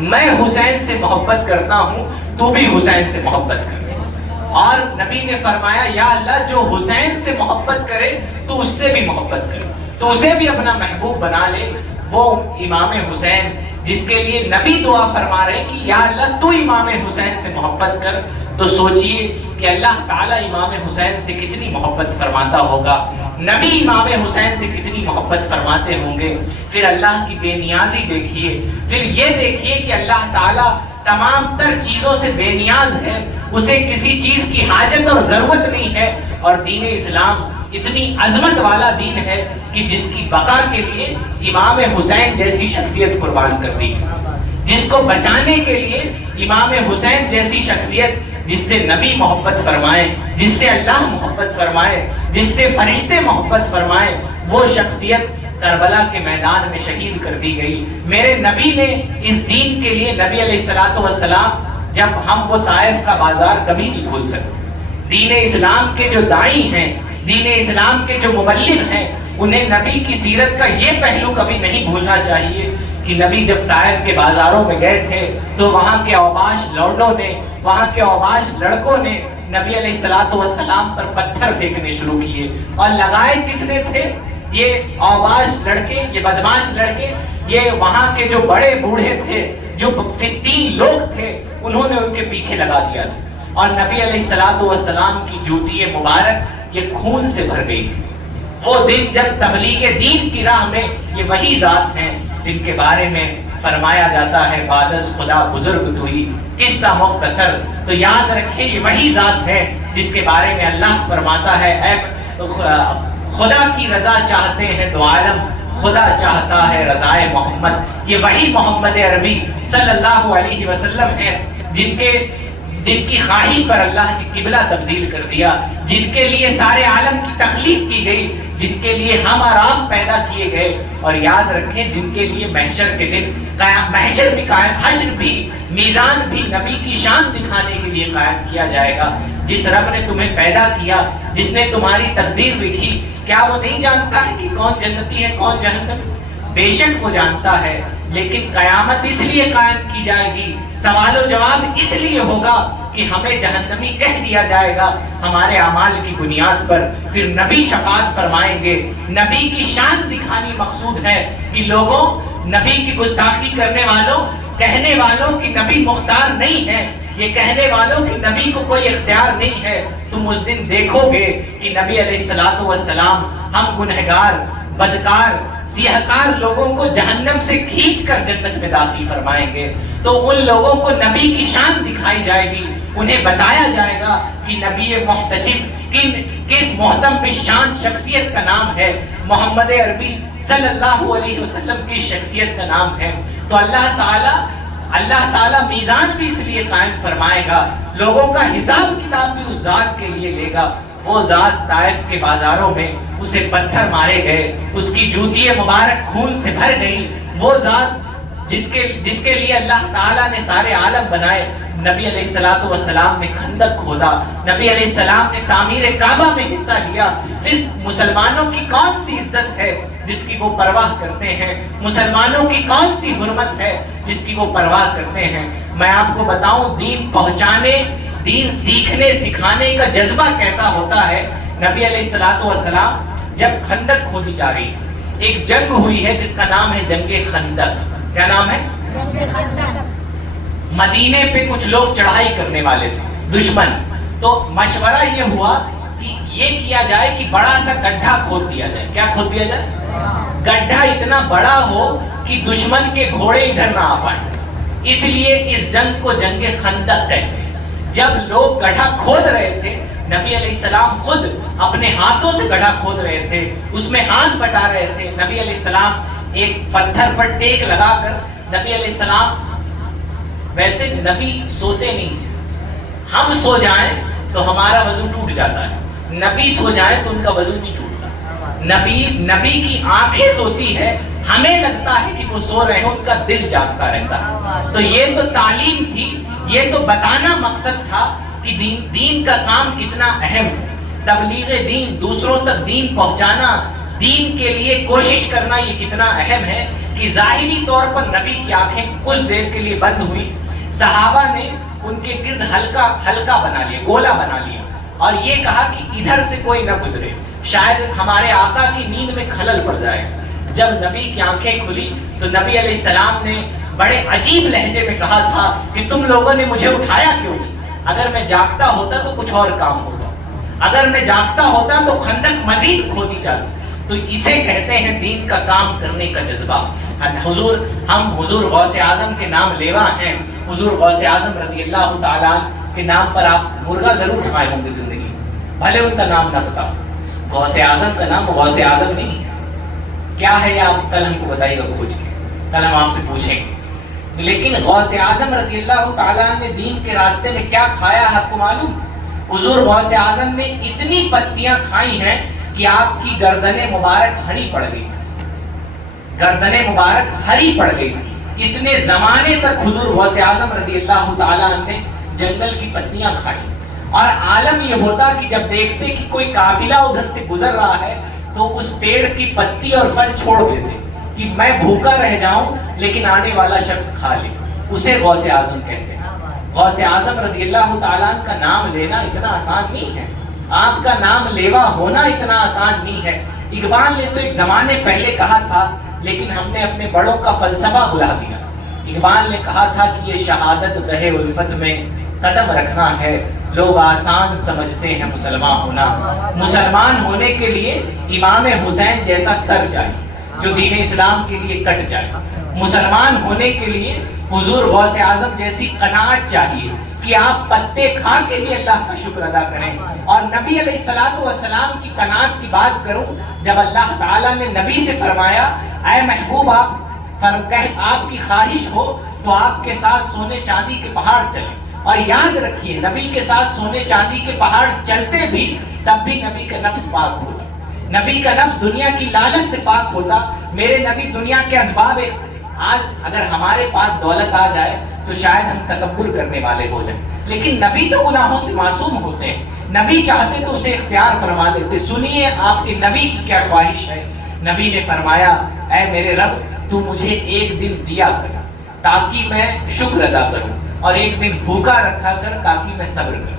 میں حسین سے محبت کرتا ہوں، تو بھی حسین سے محبت کر۔ اور نبی نے فرمایا یا اللہ جو حسین سے محبت کرے تو اس سے بھی محبت کرے، تو اسے بھی اپنا محبوب بنا لے۔ وہ امام حسین جس کے لیے نبی دعا فرما رہے کہ یا اللہ تو امام حسین سے محبت کر، تو سوچئے کہ اللہ تعالیٰ امام حسین سے کتنی محبت فرماتا ہوگا، نبی امام حسین سے کتنی محبت فرماتے ہوں گے۔ پھر اللہ کی بے نیازی دیکھیے، پھر یہ دیکھیے کہ اللہ تعالیٰ تمام تر چیزوں سے بے نیاز ہے، اسے کسی چیز کی حاجت اور ضرورت نہیں ہے، اور دین اسلام اتنی عظمت والا دین ہے کہ جس کی بقا کے لیے امام حسین جیسی شخصیت قربان کر دی، جس کو بچانے کے لیے امام حسین جیسی شخصیت جس سے نبی محبت فرمائے، جس سے اللہ محبت فرمائے، جس سے فرشتے محبت فرمائے، وہ شخصیت کربلا کے میدان میں شہید کر دی گئی۔ میرے نبی نے اس دین کے لیے، نبی علیہ السلام جب ہم وہ طائف کا بازار کبھی نہیں بھول سکتے، دین اسلام کے جو داعی ہیں، دین اسلام کے جو مبلغ ہیں، انہیں نبی کی سیرت کا یہ پہلو کبھی نہیں بھولنا چاہیے کہ نبی جب طائف کے بازاروں میں گئے تھے تو وہاں کے اوباش لوڈوں نے، وہاں کے اوباش لڑکوں نے نبی علیہ السلام پر پتھر پھینکنے شروع کیے، اور لگائے کس نے تھے؟ یہ اوباش لڑکے، یہ بدماش لڑکے، یہ وہاں کے جو بڑے بوڑھے تھے، جو فتین لوگ تھے، انہوں نے ان کے پیچھے لگا دیا تھا، اور نبی علیہ السلام کی جوتی مبارک یہ خون سے بھر گئی تھی۔ وہ دن جب تبلیغ دین کی راہ میں یہ وہی ذات ہیں جن کے بارے میں فرمایا جاتا ہے بعد از خدا بزرگ توئی، قصہ مختصر، تو یاد رکھیں یہ وہی ذات ہے جس کے بارے میں اللہ فرماتا ہے اے خدا کی رضا چاہتے ہیں دو عالم، خدا چاہتا ہے رضائے محمد۔ یہ وہی محمد عربی صلی اللہ علیہ وسلم ہے جن کی خواہش پر اللہ نے قبلہ تبدیل کر دیا، جن کے لیے سارے عالم کی تخلیق کی گئی، جن کے لیے ہم اور آپ پیدا کیے گئے، اور یاد رکھیں جن کے لیے محشر کے دن محشر بھی قائم، حشر بھی، میزان بھی نبی کی شان دکھانے کے لیے قائم کیا جائے گا۔ جس رب نے تمہیں پیدا کیا، جس نے تمہاری تقدیر لکھی، کیا وہ نہیں جانتا ہے کہ کون جنتی ہے کون جہنمی؟ بے شک وہ جانتا ہے، لیکن قیامت اس لیے قائم کی جائے گی، سوال و جواب اس لیے ہوگا کہ ہمیں جہنمی کہہ دیا جائے گا ہمارے اعمال کی بنیاد پر، پھر نبی شفاعت فرمائیں گے۔ نبی کی شان دکھانی مقصود ہے کہ لوگوں، نبی کی گستاخی کرنے والوں، کہنے والوں کی نبی مختار نہیں ہے، یہ کہنے والوں کی نبی کو کوئی اختیار نہیں ہے، تم اس دن دیکھو گے کہ نبی علیہ السلام ہم گنہگار، بدکار، سیاہکار لوگوں کو جہنم سے کھینچ کر جنت میں داخل فرمائیں گے، تو ان لوگوں کو نبی کی شان دکھائی جائے گی، انہیں بتایا جائے گا کہ نبی محتشم کس محتم بشان شخصیت کا نام ہے، محمد عربی صلی اللہ علیہ وسلم کی شخصیت کا نام ہے۔ تو اللہ تعالیٰ میزان بھی اس لیے قائم فرمائے گا، لوگوں کا حساب کتاب بھی اس ذات کے لیے لے گا۔ وہ ذات طائف کے بازاروں میں اسے پتھر مارے گئے، اس کی جوتی مبارک خون سے بھر گئی، وہ ذات جس کے لیے اللہ تعالیٰ نے سارے عالم بنائے۔ نبی علیہ السلام نے خندق کھودا، نبی علیہ السلام نے تعمیر کعبہ میں حصہ لیا، پھر مسلمانوں کی کون سی عزت ہے جس کی وہ پرواہ کرتے ہیں؟ مسلمانوں کی کون سی حرمت ہے جس کی وہ پرواہ کرتے ہیں؟ میں آپ کو بتاؤں دین پہنچانے، دین سیکھنے سکھانے کا جذبہ کیسا ہوتا ہے۔ نبی علیہ السلام جب خندق کھودی جا رہی تھی، ایک جنگ ہوئی ہے جس کا نام ہے جنگ خندق۔ کیا نام ہے؟ جنگ خندق۔ مدینے پہ کچھ لوگ چڑھائی کرنے والے تھے، دشمن، تو مشورہ یہ ہوا کہ یہ کیا جائے کہ بڑا سا گڈھا کھود دیا جائے۔ کیا کھود دیا جائے؟ گڈھا اتنا بڑا ہو کہ دشمن کے گھوڑے ادھر نہ آ پائیں، اس لیے اس جنگ کو جنگ خندق کہتے ہیں۔ جب لوگ گڑھا کھود رہے تھے، نبی علیہ السلام خود اپنے ہاتھوں سے گڑھا کھود رہے تھے، اس میں ہاتھ بٹا رہے تھے۔ نبی علیہ السلام ایک پتھر پر ٹیک لگا کر، نبی علیہ السلام، ویسے نبی سوتے نہیں ہیں، ہم سو جائیں تو ہمارا وضو ٹوٹ جاتا ہے، نبی سو جائیں تو ان کا وضو نہیں ٹوٹتا۔ نبی کی آنکھیں سوتی ہے، ہمیں لگتا ہے کہ وہ سو رہے ہیں، ان کا دل جاگتا رہتا ہے۔ تو یہ تو تعلیم تھی، یہ تو بتانا مقصد تھا کہ دین کا کام کتنا اہم ہے، تبلیغ دین، دوسروں تک دین پہنچانا، دین کے لیے کوشش کرنا یہ کتنا اہم ہے کہ ظاہری طور پر نبی کی آنکھیں کچھ دیر کے لیے بند ہوئی، صحابہ نے ان کے گرد ہلکا بنا لیا، گولا بنا لیا، اور یہ کہا کہ ادھر سے کوئی نہ گزرے، شاید ہمارے آقا کی نیند میں خلل پڑ جائے۔ جب نبی کی آنکھیں کھلی تو نبی علیہ السلام نے بڑے عجیب لہجے میں کہا تھا کہ تم لوگوں نے مجھے اٹھایا کیوں نہیں؟ اگر میں جاگتا ہوتا تو کچھ اور کام ہوتا، اگر میں جاگتا ہوتا تو خندق مزید کھودی جاتی۔ تو اسے کہتے ہیں دین کا کام کرنے کا جذبہ۔ ہم حضور غوث اعظم کے نام لیوا ہیں، حضور غوث اعظم رضی اللہ تعالیٰ کے نام پر آپ مرغا ضرور کھائے ہوں گے زندگی میں، بھلے ان کا نام نہ بتاؤ۔ غوث اعظم کا نام غوث اعظم نہیں ہے۔ کیا ہے یہ آپ کل ہم کو بتائیے گا کھوج کے، کل ہم آپ سے پوچھیں گے۔ لیکن غوث اعظم رضی اللہ تعالیٰ نے دین کے راستے میں کیا کھایا ہے آپ کو معلوم؟ حضور غوث اعظم نے اتنی پتیاں کھائی ہیں کہ آپ کی گردن مبارک ہری پڑ گئی، گردن مبارک ہری پڑ گئی تھی۔ اتنے زمانے تک حضور غوث اعظم رضی اللہ تعالیٰ نے جنگل کی پتیاں کھائی، اور عالم یہ ہوتا کہ جب دیکھتے کہ کوئی قافلہ ادھر سے گزر رہا ہے تو اس پیڑ کی پتی اور پھل چھوڑ دیتے کہ میں بھوکا رہ جاؤں لیکن آنے والا شخص کھا لے۔ اسے غوث اعظم کہتے ہیں۔ غوث اعظم رضی اللہ تعالیٰ کا نام لینا اتنا آسان نہیں ہے، آپ کا نام لیوا ہونا اتنا آسان نہیں ہے۔ اقبال نے تو ایک زمانے پہلے کہا تھا، لیکن ہم نے اپنے بڑوں کا فلسفہ بلا دیا۔ اقبال نے کہا تھا کہ یہ شہادت گہے الفت میں قدم رکھنا ہے، لوگ آسان سمجھتے ہیں مسلمان ہونا۔ مسلمان ہونے کے لیے امام حسین جیسا سر چاہیے جو دین اسلام کے لیے کٹ جائے۔ مسلمان ہونے کے لیے حضور غوث اعظم جیسی قناعت چاہیے کہ آپ پتے کھا کے بھی اللہ کا شکر ادا کریں۔ اور نبی علیہ الصلوۃ والسلام کی قناعت کی بات کروں، جب اللہ تعالیٰ نے نبی سے فرمایا اے محبوب آپ کی خواہش ہو تو آپ کے ساتھ سونے چاندی کے پہاڑ چلیں، اور یاد رکھیے نبی کے ساتھ سونے چاندی کے پہاڑ چلتے بھی تب بھی نبی کا نفس پاک ہوتا، نبی کا نفس دنیا کی لالچ سے پاک ہوتا۔ میرے نبی دنیا کے اسباب آج اگر ہمارے پاس دولت آ جائے تو شاید ہم تکبر کرنے والے ہو جائیں، لیکن نبی تو گناہوں سے معصوم ہوتے ہیں، نبی چاہتے تو اسے اختیار فرما لیتے۔ سنیے آپ کے نبی کی کیا خواہش ہے۔ نبی نے فرمایا اے میرے رب تو مجھے ایک دن دیا کر تاکہ میں شکر ادا کروں، اور ایک دن بھوکا رکھا کر تاکہ میں صبر کروں۔